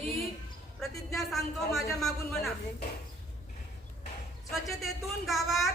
मी प्रतिज्ञा सांगतो माझ्या मागून म्हणा. स्वच्छतेतून गावात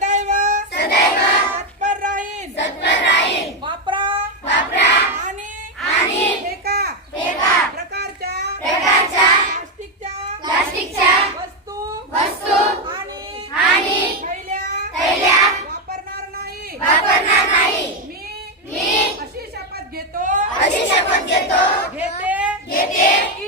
अशी शपथ घेतो. घेते. घेते.